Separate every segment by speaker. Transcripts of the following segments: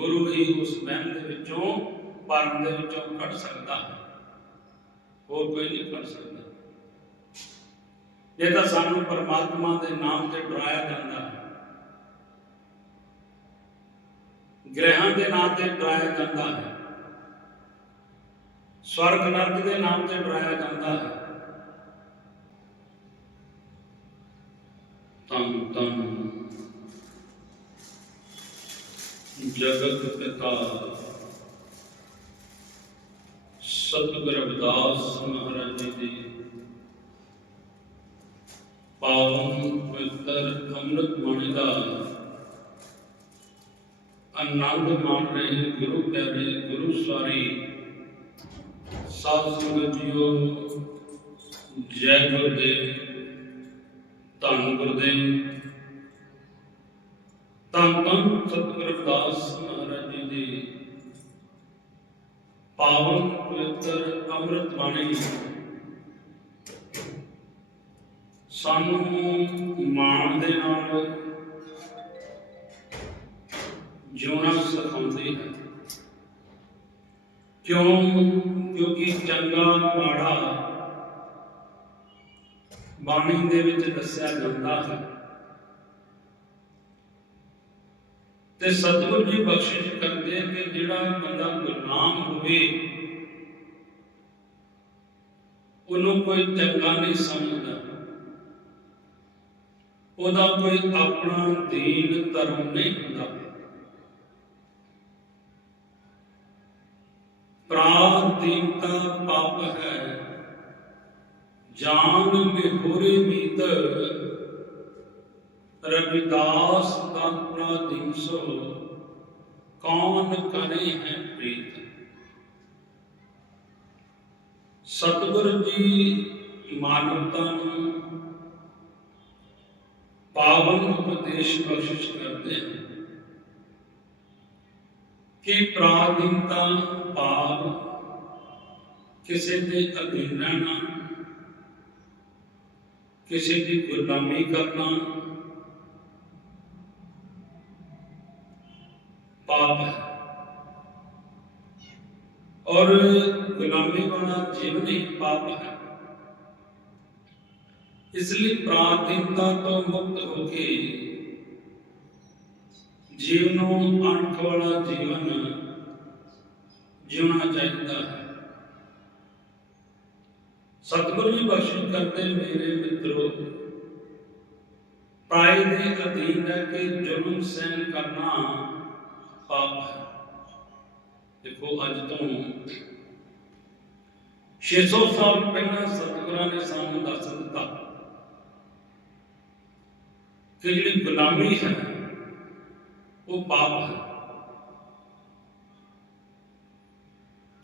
Speaker 1: ਗੁਰੂ ਹੀ ਉਸ ਵਹਿਮ ਦੇ ਵਿੱਚੋਂ ਪਰਮ ਦੇ ਵਿੱਚੋਂ ਕੱਢ ਸਕਦਾ ਹੈ। ਹੋਰ ਕੋਈ ਨਹੀਂ ਕੱਢ ਸਕਦਾ। ਜੇ ਤਾਂ ਸਾਨੂੰ ਪਰਮਾਤਮਾ ਦੇ ਨਾਮ ਤੇ ਡਰਾਇਆ ਜਾਂਦਾ ਹੈ। ਗ੍ਰਹਿਾਂ ਦੇ ਨਾਮ ਤੇ ਡਰਾਇਆ ਜਾਂਦਾ ਹੈ। ਸਵਰਗ ਨਰਕ ਦੇ ਨਾਮ ਤੇ ਡਰਾਇਆ ਜਾਂਦਾ ਹੈ। ਤਨ ਤਨ ਜਗਤ ਪਿਤਾ। ਸਤਿਗੁਰ ਰਵਿਦਾਸ ਮਹਾਰਾਜ ਜੀ ਦੀ। ਪਾਵਨ ਪਵਿੱਤਰ ਅੰਮ੍ਰਿਤ ਬਾਣੀ ਦਾ ਆਨੰਦ ਮਾਣ ਰਹੇ ਗੁਰੂ ਪਿਆਰੇ ਗੁਰੂ ਸਵਾਰੀ ਸਾਧ ਸੰਗਤ ਜੀਓ, ਜੈ ਗੁਰਦੇਵ, ਧੰਨ ਗੁਰਦੇਵ। ਧੰਨ ਧੰਨ ਸਤਿਗੁਰ ਰਵਿਦਾਸ ਮਹਾਰਾਜ ਜੀ ਦੀ ਪਾਵਨ ਪਵਿੱਤਰ ਅੰਮ੍ਰਿਤ ਬਾਣੀ ਸਾਨੂੰ ਮਾਣ ਦੇ ਨਾਲ ਜਿਉਣਾ ਸਿਖਾਉਂਦੀ ਹੈ ਕਿਉਂ? ਕਿਉਂਕਿ ਚੰਗਾ ਮਾੜਾ ਬਾਣੀ ਦੇ ਵਿੱਚ ਦੱਸਿਆ ਜਾਂਦਾ ਹੈ ਤੇ ਸਤਿਗੁਰ ਜੀ ਬਖਸ਼ਿਸ਼ ਕਰਦੇ ਆ ਕਿ ਜਿਹੜਾ ਬੰਦਾ ਗੁਰਨਾਮ ਹੋਵੇ, ਉਹਨੂੰ ਕੋਈ ਚੰਗਾ ਨਹੀਂ ਸਮਝਦਾ। ਉਹਦਾ ਕੋਈ ਆਪਣਾ ਦੀਨ ਧਰਮ ਨਹੀਂ ਹੁੰਦਾ। ਪ੍ਰਾਦੀਨਤਾ ਪਾਪ ਹੈ। ਜਾਨ ਮਿਹੋਰੇ ਮੀਤਰ ਰਵਿਦਾਸ ਦਾ ਪ੍ਰਾਦੀਨ ਸੋ ਕੌਣ ਕਰੇ ਹੈ ਪ੍ਰੀਤ। ਸਤਿਗੁਰ ਜੀ ਮਾਨਵਤਾ ਨੂੰ ਪਾਵਨ ਉਪਦੇਸ਼ ਬਖਸ਼ਿਸ਼ ਕਰਦੇ ਹਨ। ਕਿ ਪ੍ਰਾਦੀਨਤਾ ਭਾਵ ਕਿਸੇ ਦੇ ਅਧੀਨ ਰਹਿਣਾ, ਕਿਸੇ ਦੀ ਗੁਲਾਮੀ ਕਰਨਾ ਪਾਪ ਹੈ ਔਰ ਗੁਲਾਮੀ ਵਾਲਾ ਜੀਵਨ ਹੀ ਪਾਪ ਹੈ ਇਸ ਲਈ ਪ੍ਰਾਦੀਨਤਾ ਤੋਂ ਮੁਕਤ ਹੋ ਕੇ ਜੀਵਨ ਨੂੰ ਅਣਖ ਵਾਲਾ ਜੀਵਨ ਜਿਉਣਾ ਚਾਹੀਦਾ ਹੈ ਸਤਿਗੁਰੂ ਜੀ ਬਖਸ਼ਿਸ਼ ਕਰਦੇ ਮੇਰੇ ਮਿੱਤਰੋ ਪਾਏ ਦੇ ਅਧੀਨ ਰਹਿ ਕੇ ਜ਼ੁਲਮ ਸਹਿਨ ਕਰਨਾ ਪਾਪ ਦੇਖੋ, ਅੱਜ ਤੋਂ 600 ਸਾਲ ਪਹਿਲਾਂ ਸਤਿਗੁਰਾਂ ਨੇ ਸਾਨੂੰ ਦੱਸ ਦਿੱਤਾ ਕਿ ਜਿਹੜੀ ਗੁਲਾਮੀ ਹੈ, ਉਹ ਪਾਪ ਹੈ।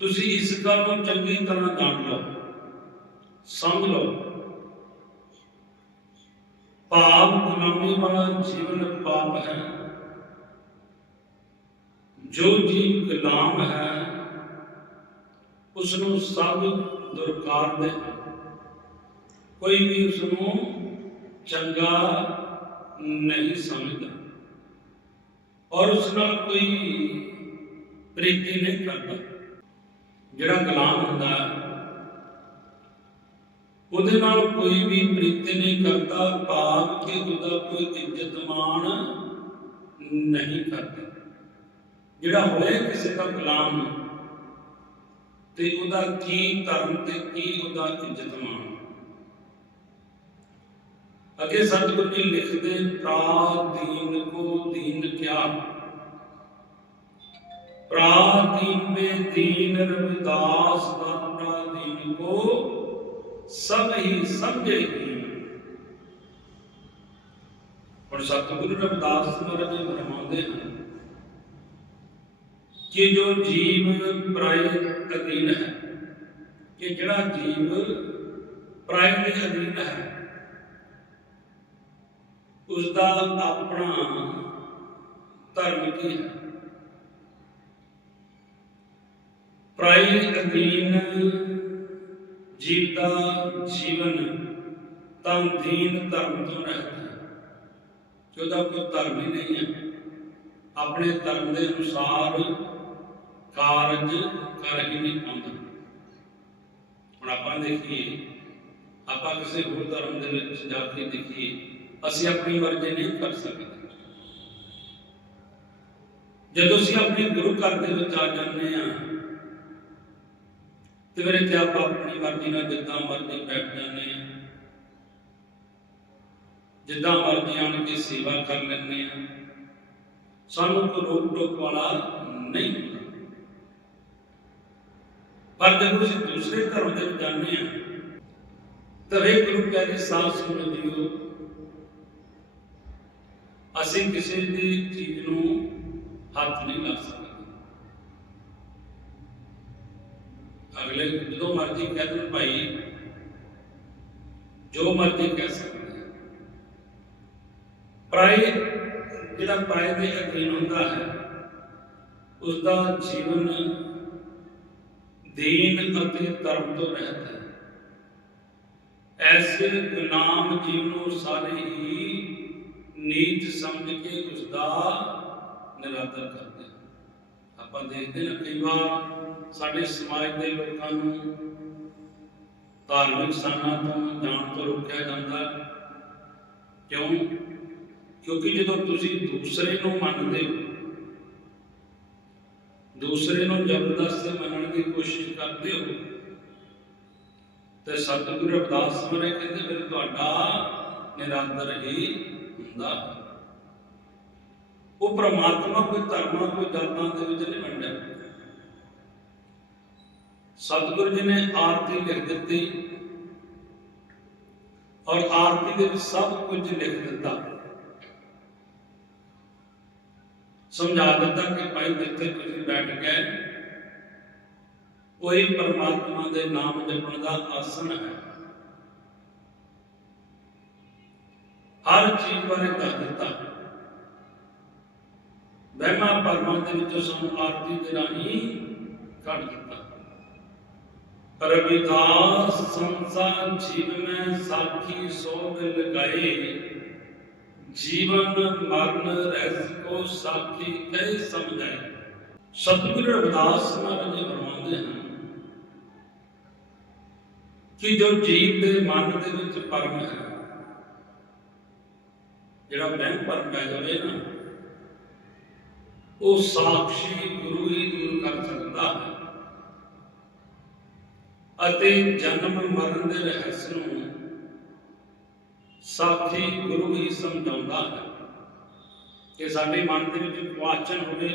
Speaker 1: ਤੁਸੀਂ ਇਸ ਗੱਲ ਨੂੰ ਚੰਗੀ ਤਰ੍ਹਾਂ ਜਾਣ ਲਓ, ਸਮਝ ਲਓ। ਪਾਪ ਗੁਲਾਮੀ ਵਾਲਾ ਜੀਵਨ ਪਾਪ ਹੈ। ਜੋ ਜੀਵ ਗੁਲਾਮ ਹੈ ਉਸ ਨੂੰ ਸਭ ਦੁਰਕਾਰ ਦੇ। ਕੋਈ ਵੀ ਉਸ ਨੂੰ ਚੰਗਾ ਨਹੀਂ ਸਮਝਦਾ ਔਰ ਉਸ ਨਾਲ ਕੋਈ ਪ੍ਰੀਤੀ ਨਹੀਂ ਕਰਦਾ। ਜਿਹੜਾ ਗੁਲਾਮ ਹੁੰਦਾ ਹੈ, ਉਹਦੇ ਨਾਲ ਕੋਈ ਵੀ ਪ੍ਰੀਤੀ ਨਹੀਂ ਕਰਦਾ, ਭਾਵ ਤੇ ਉਹਦਾ ਕੋਈ ਇੱਜ਼ਤ ਮਾਣ ਨਹੀਂ ਕਰਦਾ। ਜਿਹੜਾ ਹੋਇਆ ਕਿਸੇ ਦਾ ਗੁਲਾਮ ਤੇ ਉਹਦਾ ਕੀ ਧਰਮ ਤੇ ਕੀ ਉਹਦਾ ਇੱਜ਼ਤ ਮਾਣ। ਅੱਗੇ ਸਤਿਗੁਰੂ ਜੀ ਲਿਖਦੇ ਪ੍ਰਾਦੀਨ ਕੋ ਦੀਨ ਕਿਆ। ਪ੍ਰਾਦੀਨ ਮੇ ਦੀਨ ਰਵਿਦਾਸ ਦਾ ਪ੍ਰਾਦੀਨ ਕੋ ਸਭ ਹੀ ਸਮਝੇ ਦੀਨ। ਸਤਿਗੁਰੂ ਰਵਿਦਾਸ ਮਹਾਰਾਜ ਫਰਮਾਉਂਦੇ ਹਨ ਕਿ ਜੋ ਜੀਵ ਪ੍ਰਾਇ ਅਧੀਨ ਹੈ, ਕਿ ਜਿਹੜਾ ਜੀਵ ਪ੍ਰਾਇ ਦੇ ਅਧੀਨ ਹੈ ਉਸ ਦਾ ਆਪਣਾ ਧਰਮ ਕੀ ਹੈ? ਪ੍ਰਾਇ ਅਧੀਨ ਜੀਵ ਦਾ ਜੀਵਨ ਤਾਂ ਦੀਨ ਧਰਮ ਤੋਂ ਰਹਿਤ ਹੈ। ਕਿ ਉਹਦਾ ਕੋਈ ਧਰਮ ਹੀ ਨਹੀਂ ਹੈ। ਆਪਣੇ ਧਰਮ ਦੇ ਅਨੁਸਾਰ ਕਾਰਜ ਕਰ ਹੀ ਨਹੀਂ ਪਾਉਂਦਾ। ਹੁਣ ਆਪਾਂ ਦੇਖੀਏ, ਆਪਾਂ ਕਿਸੇ ਹੋਰ ਧਰਮ ਦੇ ਵਿੱਚ ਜਾ ਕੇ ਦੇਖੀਏ, ਅਸੀਂ ਆਪਣੀ ਮਰਜ਼ੀ ਨਹੀਂ ਕਰ ਸਕਦੇ। ਜਦੋਂ ਅਸੀਂ ਆਪਣੇ ਗੁਰੂ ਘਰ ਦੇ ਵਿੱਚ ਆ ਜਾਂਦੇ ਆ ਤੇ ਮੇਰੇ ਤੇ ਆਪਾਂ ਆਪਣੀ ਮਰਜ਼ੀ ਨਾਲ ਜਿੱਦਾਂ ਮਰਜ਼ੀ ਬੈਠ ਜਾਂਦੇ ਆ ਜਿੱਦਾਂ ਮਰਜ਼ੀ ਆਣ ਕੇ ਸੇਵਾ ਕਰ ਲੈਂਦੇ ਆ ਸਾਨੂੰ ਕੋਈ ਰੋਕ ਟੋਕ ਵਾਲਾ ਨਹੀਂ ਪਰ ਜਦੋਂ ਅਸੀਂ ਦੂਸਰੇ ਧਰਮ ਦੇ ਜਾਂਦੇ ਆ ਤਾਂ ਵੇ ਗੁਰੂ ਪਿਆਰੀ ਸਾਧ ਸੁਣ ਜੀਓ ਅਸੀਂ ਕਿਸੇ ਦੀ ਚੀਜ਼ ਨੂੰ ਹੱਥ ਨਹੀਂ ਲਾ ਸਕਦੇ। ਅਗਲੇ ਜਦੋਂ ਮਰਜ਼ੀ ਕਹਿ ਦੇਣ, ਭਾਈ, ਜੋ ਮਰਜ਼ੀ ਕਹਿ ਸਕਦੇ ਆ ਜਿਹੜਾ ਪਰਾਏ ਦੇ ਅਧੀਨ ਹੁੰਦਾ ਹੈ ਉਸ ਦਾ ਜੀਵਨ ਦੀਨ ਅਤੇ ਧਰਮ ਤੋਂ ਰਹਿਤ ਹੈ। ਐਸੇ ਗੁਲਾਮ ਜੀਵ ਨੂੰ ਸਾਰੇ ਹੀ ਨੀਚ ਸਮਝ ਕੇ ਉਸ ਦਾ ਨਿਰਾਦਰ ਕਰਦੇ ਆਪਾਂ ਦੇਖਦੇ ਨਾ ਕਈ ਵਾਰ ਸਾਡੇ ਸਮਾਜ ਦੇ ਲੋਕਾਂ ਨੂੰ ਧਾਰਮਿਕ ਸਥਾਨਾਂ ਤੋਂ ਜਾਣ ਤੋਂ ਰੋਕਿਆ ਜਾਂਦਾ ਕਿਉਂ? ਕਿਉਂਕਿ ਜਦੋਂ ਤੁਸੀਂ ਦੂਸਰੇ ਨੂੰ ਮੰਨਦੇ ਹੋ ਦੂਸਰੇ ਨੂੰ ਜਬਰਦਸਤ ਮੰਨਣ ਦੀ ਕੋਸ਼ਿਸ਼ ਕਰਦੇ ਹੋ, ਤੇ ਸਤਿਗੁਰੂ ਅਰਦਾਸ ਮਹਾਰਾਜ ਕਹਿੰਦੇ, ਫਿਰ ਤੁਹਾਡਾ ਨਿਰਾਦਰ ਹੀ ਹੁੰਦਾ। ਉਹ ਪ੍ਰਮਾਤਮਾ ਕੋਈ ਧਰਮਾਂ, ਕੋਈ ਜਾਤਾਂ ਦੇ ਵਿੱਚ ਨਹੀਂ ਵੰਡਿਆ। ਸਤਿਗੁਰੂ ਜੀ ਨੇ ਆਰਤੀ ਲਿਖ ਦਿੱਤੀ ਔਰ ਆਰਤੀ ਦੇ ਵਿੱਚ ਸਭ ਕੁਝ ਲਿਖ ਦਿੱਤਾ। ਸਮਝਾ ਦਿੱਤਾ ਕਿ ਭਾਈ ਜਿੱਥੇ ਤੁਸੀਂ ਬੈਠ ਗਏ ਕੋਈ ਪਰਮਾਤਮਾ ਦੇ ਨਾਮ ਜਪਣ ਦਾ ਆਸਣ ਹੈ। ਹਰ ਚੀਜ਼ ਬਾਰੇ ਦੱਸ ਦਿੱਤਾ। ਵਹਿਮਾਂ ਭਰਮਾਂ ਦੇ ਵਿੱਚੋਂ ਸਾਨੂੰ ਆਰਤੀ ਦੇ ਰਾਹੀਂ ਕੱਢ ਦਿੱਤਾ। ਰਵਿਦਾਸ ਸੰਸਾਰ ਜੀਵ ਮੈਂ ਸਾਖੀ ਸੋ ਮਿਲ ਗਏ ਜੀਵਨ ਮਰਨ ਰਹਿਸ ਕੋ ਸਾਖੀ ਕਹਿ ਸਮਝਾਏ ਸਤਿਗੁਰੂ ਰਵਿਦਾਸ ਮਹਾਰਾਜ ਜੀ ਫਰਮਾਉਂਦੇ ਹਨ ਕਿ ਜੋ ਜੀਵ ਦੇ ਮਨ ਦੇ ਵਿੱਚ ਪਰਮ ਹੈ, ਜਿਹੜਾ ਵਹਿਮ ਭਰਮ ਪੈ ਜਾਵੇ ਨਾ ਉਹ ਸਾਖੀ ਗੁਰੂ ਹੀ ਦੂਰ ਕਰ ਸਕਦਾ ਹੈ ਅਤੇ ਜਨਮ ਮਰਨ ਦੇ ਰਹੱਸ ਨੂੰ ਸਾਥੀ ਗੁਰੂ ਹੀ ਸਮਝਾਉਂਦਾ ਹੈ ਕਿ ਸਾਡੇ ਮਨ ਦੇ ਵਿੱਚ ਵਾਚਨ ਹੋਵੇ,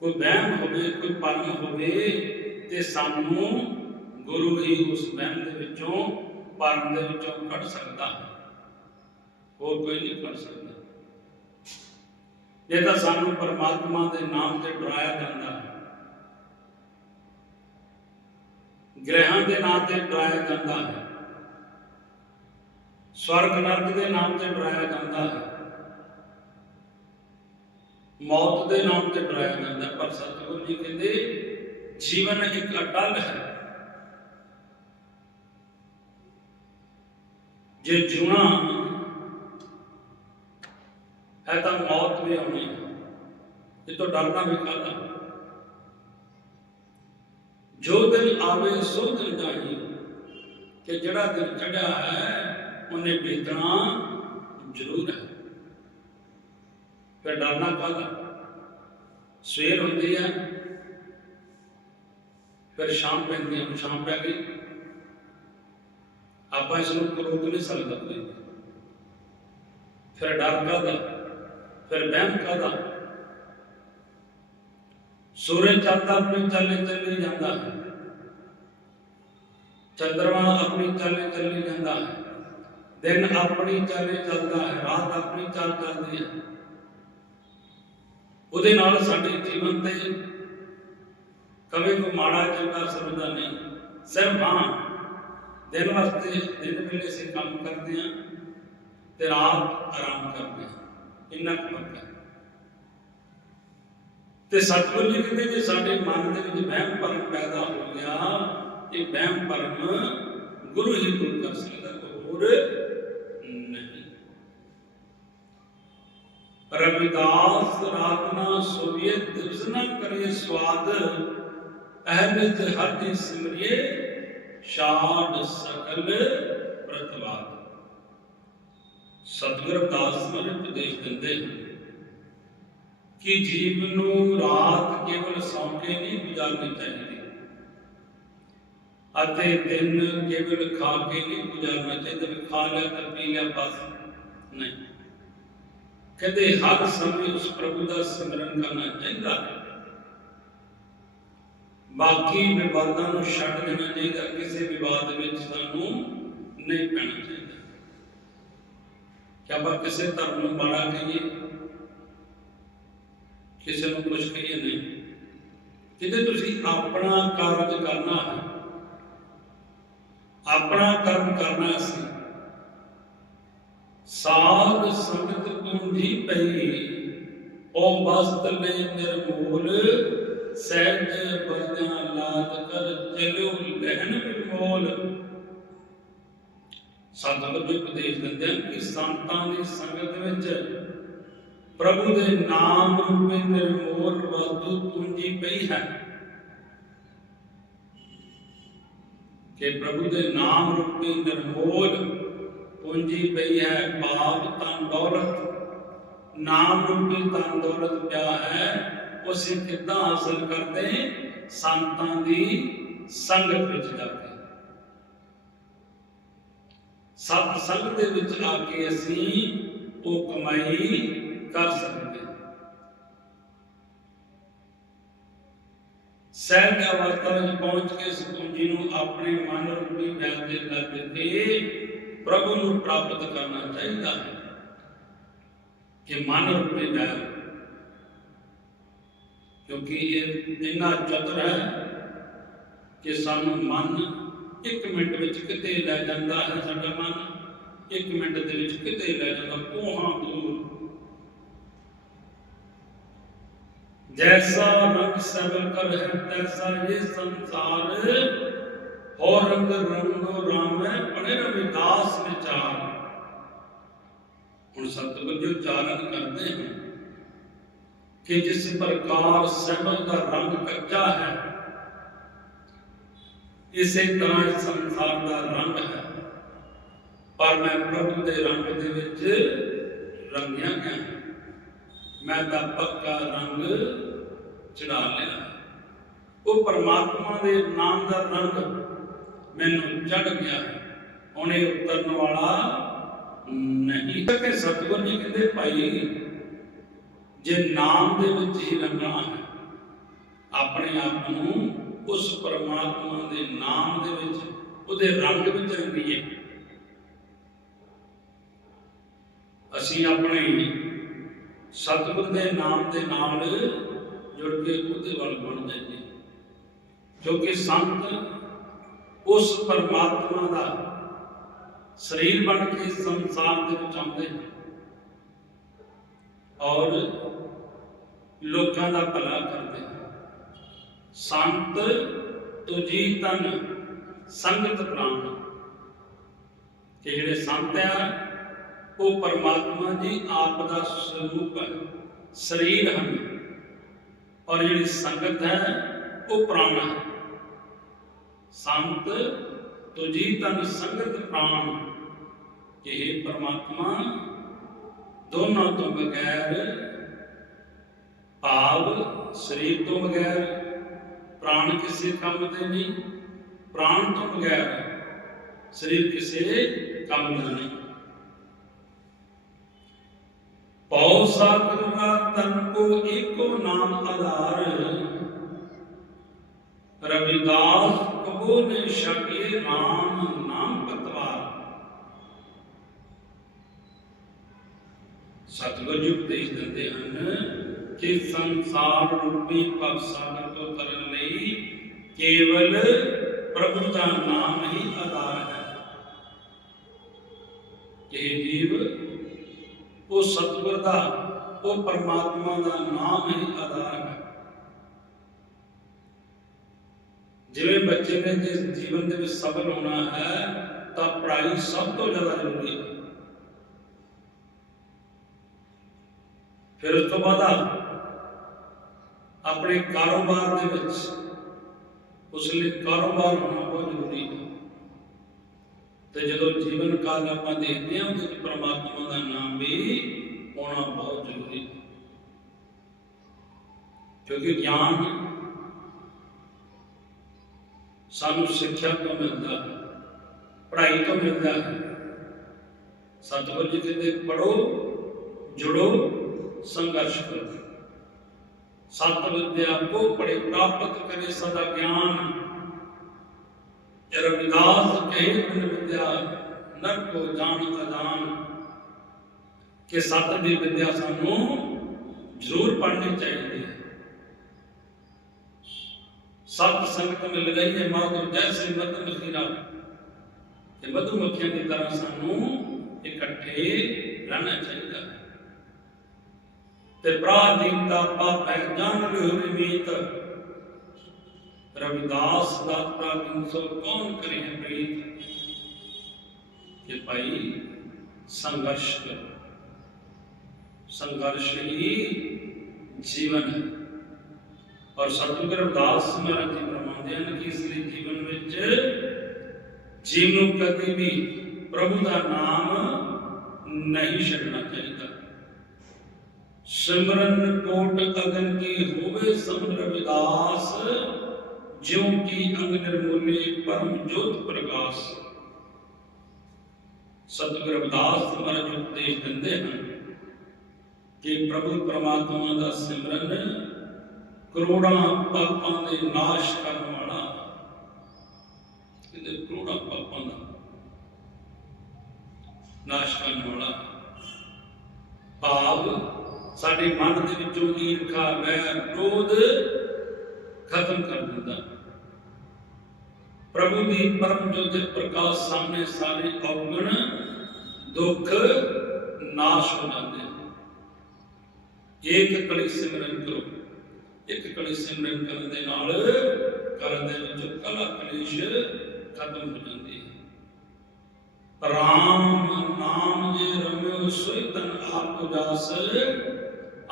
Speaker 1: ਕੋਈ ਵਹਿਮ ਹੋਵੇ, ਕੋਈ ਭਰਮ ਹੋਵੇ, ਤੇ ਸਾਨੂੰ ਗੁਰੂ ਹੀ ਉਸ ਵਹਿਮ ਦੇ ਵਿੱਚੋਂ, ਭਰਮ ਦੇ ਵਿੱਚੋਂ ਕੱਢ ਸਕਦਾ ਹੈ। ਹੋਰ ਕੋਈ ਨਹੀਂ ਕੱਢ ਸਕਦਾ। ਇਹ ਤਾਂ ਸਾਨੂੰ ਪਰਮਾਤਮਾ ਦੇ ਨਾਮ ਤੇ ਡਰਾਇਆ ਜਾਂਦਾ ਹੈ, ਗ੍ਰਹਿਾਂ ਦੇ ਨਾਂ ਤੇ ਡਰਾਇਆ ਜਾਂਦਾ ਹੈ ਸਵਰਗ ਨਰਕ ਦੇ ਨਾਮ ਤੇ ਡਰਾਇਆ ਜਾਂਦਾ ਹੈ। ਮੌਤ ਦੇ ਨਾਮ ਤੇ ਡਰਾਇਆ ਜਾਂਦਾ ਹੈ। ਪਰ ਸਤਿਗੁਰੂ ਜੀ ਕਹਿੰਦੇ, ਜੀਵਨ ਇੱਕ ਅਟਲ ਹੈ। ਜੇ ਜਿਉਣਾ ਹੈ ਤਾਂ ਮੌਤ ਵੀ ਆਉਣੀ ਹੈ। ਇਹ ਤੋਂ ਡਰਨਾ ਵੀ ਕਾਹਦਾ ਜੋ ਦਿਨ ਆਵੇ, ਸੋ ਦਿਨ ਜਾਈ ਕਿ ਜਿਹੜਾ ਦਿਨ ਚੜਿਆ ਹੈ ਉਹਨੇ ਬੀਤਣਾ ਜ਼ਰੂਰ ਹੈ। ਫਿਰ ਡਰਨਾ ਕਾਹਦਾ? ਸਵੇਰ ਹੁੰਦੀ ਹੈ, ਫਿਰ ਸ਼ਾਮ ਪੈਂਦੀ ਹੈ ਸ਼ਾਮ ਪੈ ਗਈ। ਆਪਾਂ ਇਸ ਨੂੰ ਕੋਈ ਰੋਕ ਨਹੀਂ ਸਕਦਾ ਫਿਰ ਡਰ ਕਾਹਦਾ? ਫਿਰ ਬਹਿਮ ਕਾਹਦਾ? ਸੂਰਜ ਚੰਦ ਆਪਣੀ ਚੱਲੇ ਚੱਲੀ ਜਾਂਦਾ ਹੈ। ਚੰਦਰਮਾ ਆਪਣੀ ਚੱਲੇ ਚੱਲੀ ਜਾਂਦਾ ਹੈ। ਦਿਨ ਆਪਣੀ ਚੱਲੇ ਚੱਲਦਾ ਹੈ, ਰਾਤ ਆਪਣੀ ਚੱਲ ਚੱਲਦੀ ਹੈ। ਉਹਦੇ ਨਾਲ ਸਾਡੇ ਜੀਵਨ ਤੇ ਕਦੇ ਕੋ ਮਾੜਾ ਚੰਗਾ ਸਮਝਦਾ ਨਹੀਂ। ਸਿਰਫ ਹਾਂ ਦਿਨ ਵਾਸਤੇ ਦਿਨ ਵੇਲੇ ਅਸੀਂ ਕੰਮ ਕਰਦੇ ਹਾਂ ਤੇ ਰਾਤ ਆਰਾਮ ਕਰਦੇ ਹਾਂ। ਇੰਨਾ ਕੁ ਫ਼ਰਕ ਤੇ ਸਤਿਗੁਰੂ ਜੀ ਕਹਿੰਦੇ, ਜੇ ਸਾਡੇ ਮਨ ਦੇ ਵਿੱਚ ਵਹਿਮ ਭਰਮ ਪੈਦਾ ਹੋ ਗਿਆ, ਇਹ ਵਹਿਮ ਭਰਮ ਗੁਰੂ ਹੀ ਦੂਰ ਕਰ ਸਕਦਾ, ਕੋਈ ਹੋਰ ਨਹੀਂ ਰਵਿਦਾਸ ਰਾਤ ਨਾ ਦਿਵਸ ਨਾ ਕਰੇ ਸਵਾਦ। ਅਹਮਿਤ ਹਰ ਸਿਮਰਿਏ ਸ਼ਾਦ ਸਕਲ ਪ੍ਰਤਵਾਦ। ਸਤਿਗੁਰ ਦਾਸ ਮਨ ਉਪਦੇਸ਼ ਦਿੰਦੇ ਕਿ ਜੀਵ ਨੂੰ ਰਾਤ ਕੇਵਲ ਸੌਂ ਕੇ ਨਹੀਂ, ਗੁਜ਼ਾਰਨੀ ਚਾਹੀਦੀ। ਅਤੇ ਦਿਨ ਕੇਵਲ ਖਾ ਕੇ ਨਹੀਂ, ਗੁਜ਼ਾਰਨਾ ਚਾਹੀਦਾ ਖਾ ਲਿਆ ਤਾਂ ਪੀ ਲਿਆ, ਬਸ, ਨਹੀਂ। ਕਹਿੰਦੇ ਹਰ ਸਮੇਂ ਉਸ ਪ੍ਰਭੂ ਦਾ ਸਿਮਰਨ ਕਰਨਾ ਚਾਹੀਦਾ ਹੈ। ਬਾਕੀ ਵਿਵਾਦਾਂ ਨੂੰ ਛੱਡ ਦੇਣਾ ਚਾਹੀਦਾ, ਕਿਸੇ ਵਿਵਾਦ ਵਿੱਚ ਸਾਨੂੰ ਨਹੀਂ ਪੈਣਾ ਚਾਹੀਦਾ। ਕਿ ਆਪਾਂ ਕਿਸੇ ਧਰਮ ਨੂੰ ਮਾੜਾ ਕਹੀਏ? ਕਿਸੇ ਨੂੰ ਕੁਝ ਕਹੀਏ ਨਹੀਂ। ਕਿਤੇ ਤੁਸੀਂ ਆਪਣਾ ਕਾਰਜ ਕਰਨਾ ਹੈ, ਆਪਣਾ ਕਰਮ ਕਰਨਾ ਸੀ ਸਾਧ ਸੰਗਤ ਪੂੰਜੀ ਪਈ। ਉਹ ਬਸਤ ਨਿਰਮੂਲ, ਸਹਿਜ ਬਰਦਿਆਂ ਲਾਦ ਕਰ ਚਲਿਓ ਲਹਿਣ ਬਿਮੋਲ ਸਤਿਗੁਰ ਜੀ ਉਪਦੇਸ਼ ਦਿੰਦੇ ਹਨ ਕਿ ਸੰਤਾਂ ਦੀ ਸੰਗਤ ਵਿੱਚ ਪ੍ਰਭੂ ਦੇ ਨਾਮ ਰੂਪੇ ਨਿਰਮੋਲ ਵਾਧੂ ਪੂੰਜੀ ਪਈ ਹੈ। ਕਿ ਪ੍ਰਭੂ ਦੇ ਨਾਮ ਰੂਪੀ ਨਿਰਮੋਲ ਪੂੰਜੀ ਪਈ ਹੈ ਪਾਪ ਤਨ ਦੌਲਤ ਨਾਮ ਰੂਪੀ ਤਨ ਦੌਲਤ ਪਿਆ ਹੈ ਉਸੇ ਕਿੱਦਾਂ ਹਾਸਲ ਕਰਦੇ ਸੰਤਾਂ ਦੀ ਸੰਗਤ ਵਿੱਚ ਜਾ ਕੇ ਸਤ ਸੰਗ ਦੇ ਵਿੱਚ ਆ ਕੇ ਅਸੀਂ ਉਹ ਕਮਾਈ ਕਰ ਸਕਦੇ ਹਾਂ ਸਹਿਜ ਅਵਸਥਾ ਵਿੱਚ ਪਹੁੰਚ ਕੇ ਇਸ ਪੂੰਜੀ ਨੂੰ ਆਪਣੇ ਮਨ ਰੂਪੀ ਮੈਲ ਦੇ ਲੱਗ ਕੇ ਪ੍ਰਭੂ ਨੂੰ ਪ੍ਰਾਪਤ ਕਰਨਾ ਚਾਹੀਦਾ ਹੈ ਕਿ ਮਨ ਰੂਪੀ ਮੈਲ ਕਿਉਂਕਿ ਇਹ ਇੰਨਾ ਚਤੁਰ ਹੈ ਕਿ ਸਾਨੂੰ ਮਨ ਇੱਕ ਮਿੰਟ ਵਿੱਚ ਕਿਤੇ ਲੈ ਜਾਂਦਾ ਹੈ, ਸਾਡਾ ਮਨ ਇੱਕ ਮਿੰਟ ਦੇ ਵਿੱਚ ਕਿਤੇ ਲੈ ਜਾਂਦਾ ਕੋਹਾਂ ਦੂਰ। ਜੈਸਾ ਰੰਗ ਸਬਰ ਕਰ ਹੈ ਤੈਸਾ ਇਹ ਸੰਸਾਰ ਹੋ ਰੰਗ ਰੰਗੋ ਰਾਮੈ ਪੜੇ ਰਵਿਦਾਸ ਵਿਚਾਰ। ਹੁਣ ਸਤਿਗੁਰ ਜੀ ਉਚਾਰਨ ਕਰਦੇ ਹਨ ਕਿ ਜਿਸ ਪ੍ਰਕਾਰ ਸਬਰ ਦਾ ਰੰਗ ਕੱਚਾ ਹੈ, ਇਸੇ ਤਰ੍ਹਾਂ ਸੰਸਾਰ ਦਾ ਰੰਗ ਹੈ। ਪਰ ਮੈਂ ਪ੍ਰਭੂ ਦੇ ਰੰਗ ਦੇ ਵਿੱਚ ਰੰਗਿਆ ਗਿਆ ਮੈਂ ਤਾਂ ਪੱਕਾ ਰੰਗ ਚੜਾ ਲਿਆ। ਉਹ ਪਰਮਾਤਮਾ ਦੇ ਨਾਮ ਦਾ ਰੰਗ ਮੈਨੂੰ ਚੜ ਗਿਆ ਹੈ। ਹੁਣ ਇਹ ਉਤਰਨ ਵਾਲਾ ਨਹੀਂ। ਕਿ ਸਤਿਗੁਰ ਜੀ ਕਹਿੰਦੇ ਭਾਈ, ਜੇ ਨਾਮ ਦੇ ਵਿੱਚ ਹੀ ਰੰਗਣਾ ਹੈ, ਆਪਣੇ ਆਪ ਨੂੰ ਉਸ ਪਰਮਾਤਮਾ ਦੇ ਨਾਮ ਦੇ ਵਿੱਚ, ਉਹਦੇ ਰੰਗ ਵਿੱਚ ਰੰਗੀਏ। ਅਸੀਂ ਆਪਣੇ ਸਤਿਗੁਰ ਦੇ ਨਾਮ ਦੇ ਨਾਲ ਜੁੜ ਕੇ ਉਹਦੇ ਵੱਲ ਬਣ ਜਾਈਏ। ਕਿਉਂਕਿ ਸੰਤ ਉਸ ਪਰਮਾਤਮਾ ਦਾ ਸਰੀਰ ਬਣ ਕੇ ਸੰਸਾਰ ਦੇ ਵਿੱਚ ਆਉਂਦੇ ਹਨ ਔਰ ਲੋਕਾਂ ਦਾ ਭਲਾ ਕਰਦੇ ਹਨ ਸੰਤ ਤੁਜੀ ਤਨ ਸੰਗਤ ਪ੍ਰਾਣ। ਕਿ ਜਿਹੜੇ ਸੰਤ ਆ, ਉਹ ਪਰਮਾਤਮਾ ਜੀ ਆਪ ਦਾ ਸਰੂਪ ਹੈ, ਸਰੀਰ ਹਨ। ਔਰ ਜਿਹੜੀ ਸੰਗਤ ਹੈ, ਉਹ ਪ੍ਰਾਣ ਹੈ। ਸੰਤ ਤੁਜੀ ਤਨ ਸੰਗਤ ਪ੍ਰਾਣ ਇਹ ਪਰਮਾਤਮਾ, ਦੋਨਾਂ ਤੋਂ ਬਗੈਰ ਭਾਵ ਸਰੀਰ ਤੋਂ ਬਗੈਰ, ਪ੍ਰਾਣ ਕਿਸੇ ਕੰਮ ਤੇ ਨਹੀਂ, ਪ੍ਰਾਣ ਤੋਂ ਬਗੈਰ ਸਰੀਰ ਕਿਸੇ ਕੰਮ ਦਾ ਨਹੀਂ। ਪਉ ਸਾਗਰ ਦਾ ਤਨ ਕੋ ਏਕੋ ਨਾਮ ਆਧਾਰ, ਰਵਿਦਾਸ ਕਬੋ ਨੇ ਛਕਿਏ ਨਾਮ ਪਤਵਾਰ ਸਤਿਗੁਰ ਜੀ ਉਪਦੇਸ਼ ਦਿੰਦੇ ਹਨ ਕਿ ਸੰਸਾਰ ਰੂਪੀ ਭਵ ਸਾਗਰ ਤੋਂ ਤਰਨ ਲਈ ਕੇਵਲ ਪ੍ਰਭੂ ਦਾ ਨਾਮ ਹੀ ਆਧਾਰ ਹੈ। ਇਹ ਜੀਵ, ਉਹ ਸਤਿਗੁਰ ਦਾ, ਉਹ ਪਰਮਾਤਮਾ ਦਾ ਨਾਮ ਹੀ ਆਧਾਰ ਹੈ। ਜਿਵੇਂ ਬੱਚੇ ਨੇ ਜੇ ਜੀਵਨ ਦੇ ਵਿੱਚ ਸਫਲ ਹੋਣਾ ਹੈ, ਤਾਂ ਪੜ੍ਹਾਈ ਸਭ ਤੋਂ ਜ਼ਿਆਦਾ ਜ਼ਰੂਰੀ ਹੈ। ਫਿਰ ਉਸ ਤੋਂ ਬਾਅਦ ਆਪਣੇ ਕਾਰੋਬਾਰ ਦੇ ਵਿੱਚ, ਉਸ ਲਈ ਕਾਰੋਬਾਰ ਹੋਣਾ ਬਹੁਤ ਜ਼ਰੂਰੀ ਹੈ। ਤੇ ਜਦੋਂ ਜੀਵਨ ਕਾਲ ਆਪਾਂ ਦੇਖਦੇ ਹਾਂ, ਉਹਦੇ ਵਿੱਚ ਪ੍ਰਮਾਤਮਾ ਦਾ ਨਾਮ ਵੀ ਹੋਣਾ ਬਹੁਤ ਜ਼ਰੂਰੀ ਹੈ। ਕਿਉਂਕਿ ਗਿਆਨ ਸਾਨੂੰ ਸਿੱਖਿਆ ਤੋਂ ਮਿਲਦਾ? ਹੈ ਪੜ੍ਹਾਈ ਤੋਂ ਮਿਲਦਾ? ਹੈ ਸਤਿਗੁਰੂ ਜੀ ਕਹਿੰਦੇ ਪੜੋ ਜੁੜੋ, ਸੰਘਰਸ਼ ਕਰੋ। ਸਤ ਵਿਦਿਆ ਕੋ ਪੜੇ ਪ੍ਰਾਪਤ ਕਰੇ ਸਦਾ ਗਿਆਨ। ਰਵਿਦਾਸ ਕਹੇ ਬਿਨ ਵਿਦਿਆ ਨਰ ਕੋ ਜਾਣ ਅਦਾਨ ਕਿ ਸਤ ਦੀ ਵਿਦਿਆ ਸਾਨੂੰ ਜ਼ਰੂਰ ਪੜ੍ਹਨੀ ਚਾਹੀਦੀ ਹੈ। ਸਤ ਸੰਗਤ ਮਿਲ ਗਈ ਹੈ ਮਾਧੁਰ ਜੈਸੇ ਮਤ ਮਖੀਰਾ ਤੇ ਮਧੂ ਦੀ ਤਰ੍ਹਾਂ ਸਾਨੂੰ ਇਕੱਠੇ ਰਹਿਣਾ ਚਾਹੀਦਾ ਹੈ। ਤੇ ਪ੍ਰਾਦੀਨਤਾ ਪਾਪੈ ਜਾਣ ਲਿਓ ਨਿਮੀਤ ਰਵਿਦਾਸ ਦਾ ਪ੍ਰਾਦੀਨ ਸੋ ਕੌਣ ਕਰੇ ਪ੍ਰੀਤ? ਕਿ ਭਾਈ, ਸੰਘਰਸ਼ ਕਰੋ। ਸੰਘਰਸ਼ ਹੀ ਜੀਵਨ ਹੈ। ਔਰ ਸਤਿਗੁਰੂ ਰਵਿਦਾਸ ਮਹਾਰਾਜ ਜੀ ਫਰਮਾਉਂਦੇ ਹਨ ਕਿ ਇਸ ਲਈ ਜੀਵਨ ਵਿੱਚ ਜੀਵ ਨੂੰ ਕਦੇ ਵੀ ਪ੍ਰਭੂ ਦਾ ਨਾਮ ਨਹੀਂ ਛੱਡਣਾ ਚਾਹੀਦਾ। ਸਿਮਰਨ ਕੋਟ ਅਗਨ ਕੀ ਹੋਵੇ ਸਮਰ ਰਵਿਦਾਸ ਜਿਉ ਕੀ ਅੰਗ ਨਿਰਮੂਲੇ ਪਰਮ ਜੋਤ ਪ੍ਰਕਾਸ਼। ਸਤਿਗੁਰ ਰਵਿਦਾਸ ਮਹਾਰਾਜ ਉਪਦੇਸ਼ ਦਿੰਦੇ ਹਨ ਕਿ ਪ੍ਰਭੂ ਪਰਮਾਤਮਾ ਦਾ ਸਿਮਰਨ ਕਰੋੜਾਂ ਪਾਪਾਂ ਦੇ ਨਾਸ਼ ਕਰਨ ਵਾਲਾ ਇਹਦੇ ਕਰੋੜਾਂ ਪਾਪਾਂ ਦਾ ਨਾਸ਼ ਕਰਨ ਵਾਲਾ ਭਾਵ ਸਾਡੇ ਮਨ ਦੇ ਵਿੱਚੋਂ ਈਰਖਾ ਵੈਰ ਕ੍ਰੋਧ ਖਤਮ ਕਰ ਦਿੰਦਾ। ਪ੍ਰਭੂ ਦੀ ਪਰਮ ਜੋਤ ਪ੍ਰਕਾਸ਼ ਸਾਹਮਣੇ ਸਾਰੇ ਔਗਣ ਦੁੱਖ ਨਾਸ਼ ਹੋ ਜਾਂਦੇ ਹਨ ਏਕ ਕਲੀ ਸਿਮਰਨ ਕਰੋ। ਇੱਕ ਕਲੀ ਸਿਮਰਨ ਕਰਨ ਦੇ ਨਾਲ ਕਰਨ ਦੇ ਵਿੱਚ ਕਲਾ ਕਲੇਸ਼ ਖਤਮ ਹੋ ਜਾਂਦੀ ਹੈ। ਰਾਮ ਨਾਮ ਜੇ ਰਮਿਓ ਸੋਈ ਤਨ ਆਪ ਉਜਾਸ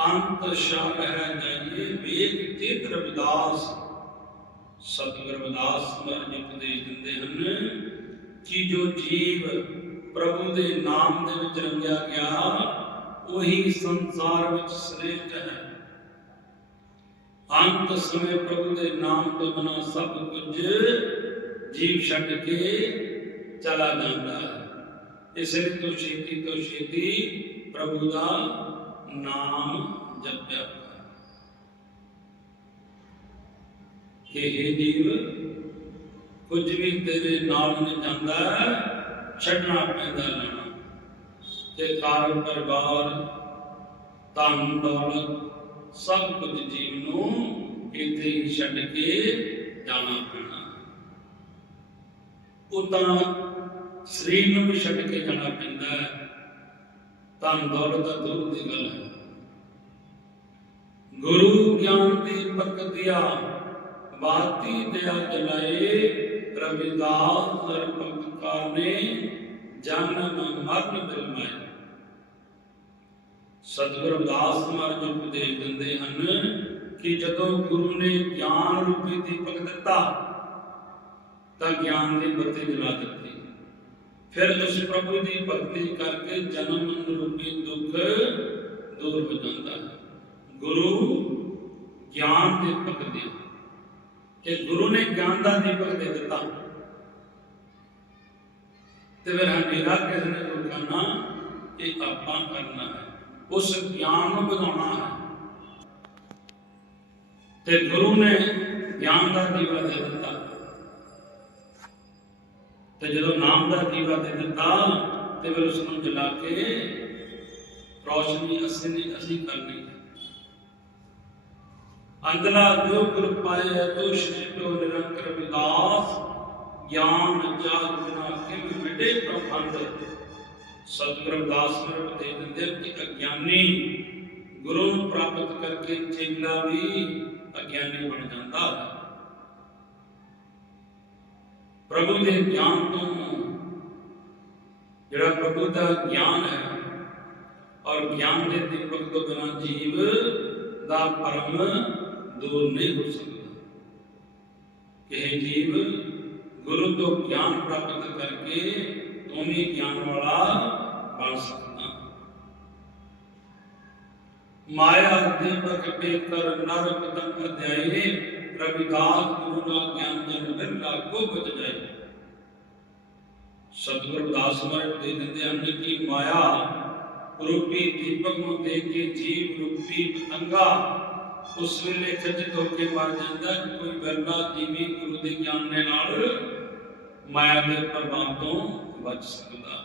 Speaker 1: ਅੰਤ ਸ਼ਾਨ ਹੈ ਜਾਈਏ ਵੇਗ ਤੇਤ ਰਵਿਦਾਸ। ਸਤਿਗੁਰ ਰਵਿਦਾਸ ਮਹਾਰਾਜ ਉਪਦੇਸ਼ ਦਿੰਦੇ ਹਨ ਕਿ ਜੋ ਜੀਵ ਪ੍ਰਭੂ ਦੇ ਨਾਮ ਦੇ ਵਿੱਚ ਰੰਗਿਆ ਗਿਆ, ਉਹੀ ਸੰਸਾਰ ਵਿੱਚ ਸ੍ਰੇਸ਼ਟ ਹੈ। ਅੰਤ ਸਮੇਂ ਪ੍ਰਭੂ ਦੇ ਨਾਮ ਤੋਂ ਬਿਨਾਂ ਸਭ ਕੁਝ ਜੀਵ ਛੱਡ ਕੇ ਚਲਾ ਜਾਂਦਾ ਹੈ। ਇਸ ਤੋਂ ਛੇਤੀ ਤੋਂ ਛੇਤੀ ਪ੍ਰਭੂ ਦਾ ਨਾਮ ਜਪਿਆ ਕਿ ਇਹ ਜੀਵ, ਕੁਝ ਵੀ ਤੇਰੇ ਨਾਲ ਨਹੀਂ ਜਾਂਦਾ, ਛੱਡਣਾ ਪੈਂਦਾ ਲੈਣਾ ਤੇ ਕਾਰਨ ਪਰਿਵਾਰ ਧਨ, ਦੌਲਤ ਸਭ ਕੁਝ ਜੀਵ ਨੂੰ ਇੱਥੇ ਹੀ ਛੱਡ ਕੇ ਜਾਣਾ ਪੈਣਾ। ਉਹ ਤਾਂ ਸਰੀਰ ਨੂੰ ਵੀ ਛੱਡ ਕੇ ਜਾਣਾ ਪੈਂਦਾ ਹੈ। ਧਨ ਦੌਲਤ ਦੂਰ ਦੀ ਗੱਲ ਹੈ। ਗੁਰੂ ਗਿਆਨ ਦੀ ਬਕਤਿਆ ਬਾਤੀ ਦਿਆ ਜਲਾਏ ਰਵਿਦਾਸ ਸਰਪੰਚ ਕਾਨੇ ਜਨਮ ਮਰਨ ਬਿਲਮਾਏ ਸਤਿਗੁਰੂ ਰਵਿਦਾਸ ਮਹਾਰਾਜ ਜੀ ਉਪਦੇਸ਼ ਦਿੰਦੇ ਹਨ ਕਿ ਜਦੋਂ ਗੁਰੂ ਨੇ ਗਿਆਨ ਰੂਪੀ ਦੀਪਕ ਦਿੱਤਾ, ਤਾਂ ਗਿਆਨ ਦੀ ਬੱਤੀ ਜਲਾ ਦਿੱਤੀ। ਫਿਰ ਉਸ ਪ੍ਰਭੂ ਦੀ ਭਗਤੀ ਕਰਕੇ ਜਨਮ ਰੂਪੀ ਦੁੱਖ ਦੂਰ ਹੋ ਜਾਂਦਾ ਹੈ। ਗੁਰੂ ਗਿਆਨ ਦੀਪਕ ਦੇ ਕਿ ਗੁਰੂ ਨੇ ਗਿਆਨ ਦਾ ਦੀਪਕ ਦੇ ਦਿੱਤਾ। ਤੇ ਫਿਰ ਹਨੇਰਾ ਕਿਸ ਨੇ ਦੂਰ ਇਹ ਆਪਾਂ ਕਰਨਾ ਹੈ? ਉਸ ਗਿਆਨ ਨੂੰ ਵਧਾਉਣਾ ਹੈ ਤੇ ਗੁਰੂ ਨੇ ਗਿਆਨ ਦਾ ਦੀਵਾ ਦੇ ਦਿੱਤਾ ਤੇ ਜਦੋਂ ਨਾਮ ਦਾ ਦੀਵਾ ਦੇ ਦਿੱਤਾ ਤੇ ਫਿਰ ਉਸ ਨੂੰ ਜਲਾ ਕੇ ਰੋਸ਼ਨੀ ਅਸੀਂ ਨੇ ਅਸੀਂ ਕਰਨੀ ਹੈ ਅੰਦਲਾ ਜੋ ਗੁਰ ਪਾਏ ਤੋ ਸ਼੍ਰੀ ਪਿਓ ਨਿਰੰਕਾਰ ਵਿਦਾਸ ਗਿਆਨ ਜਾਗ ਬਿਨਾ ਕਿਮ ਮਿਟੇ ਪ੍ਰਪੰਦ ਸਤਿਗੁਰੂ ਰਵਿਦਾਸ ਮਹਾਰਾਜ ਦੇ ਦਿੰਦੇ ਕਿ ਅਗਿਆਨੀ ਗੁਰੂ ਪ੍ਰਾਪਤ ਕਰਕੇ ਚੇਲਾ ਵੀ ਅਗਿਆਨੀ ਬਣ ਜਾਂਦਾ ਹੈ। ਪ੍ਰਭੂ ਦੇ ਗਿਆਨ ਤੋਂ ਜਿਹੜਾ ਪ੍ਰਭੂ ਦਾ ਗਿਆਨ ਹੈ ਔਰ ਗਿਆਨ ਦੇ ਦੀਪਕ ਤੋਂ ਬਿਨਾਂ ਜੀਵ ਦਾ ਪਰਮ ਦੂਰ ਨਹੀਂ ਹੋ ਸਕਦਾ। ਇਹ ਜੀਵ ਗੁਰੂ ਤੋਂ ਗਿਆਨ ਪ੍ਰਾਪਤ ਕਰਕੇ ਤੂੰ ਗਿਆਨ ਵਾਲਾ ਬਣ ਸਕਦਾ। ਮਾਇਆ ਦੀਪਕ ਪੇਤਰ ਨਰ ਪਤੰਗ ਅਧਿਆਏ, ਰਵਿਦਾਸ ਗੁਰੂ ਨਾਲ ਗਿਆਨ ਜਨ ਬਿਰਲਾ ਕੋ ਬਚ ਜਾਏ। ਸਤਿਗੁਰੂ ਦਾਸ ਮਹਾਰਾਜ ਦੇ ਦਿੰਦੇ ਹਨ ਕਿ ਮਾਇਆ ਰੂਪੀ ਦੀਪਕ ਨੂੰ ਦੇਖ ਕੇ ਜੀਵ ਰੂਪੀ ਪਤੰਗਾ ਉਸ ਵੇਲੇ ਖਿੱਚ ਹੋ ਕੇ ਮਰ ਜਾਂਦਾ। ਕੋਈ ਬਿਰਲਾ ਜੀਵੀ ਗੁਰੂ ਦੇ ਗਿਆਨ ਦੇ ਨਾਲ ਮਾਇਆ ਦੇ ਪ੍ਰਭਾਵ ਤੋਂ ਬਚ ਸਕਦਾ।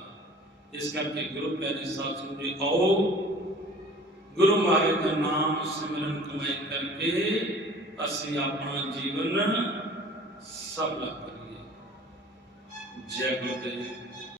Speaker 1: ਇਸ ਕਰਕੇ ਗੁਰੂ ਪਿਆਰੇ ਸਾਧ ਸੰਗਤ ਜੀ ਆਓ ਗੁਰੂ ਮਹਾਰਾਜ ਦਾ ਨਾਮ ਸਿਮਰਨ ਕਮਾਈ ਕਰਕੇ ਅਸੀਂ ਆਪਣਾ ਜੀਵਨ ਸਫਲ ਕਰੀਏ। ਜੈ ਗੁਰਦੇਵ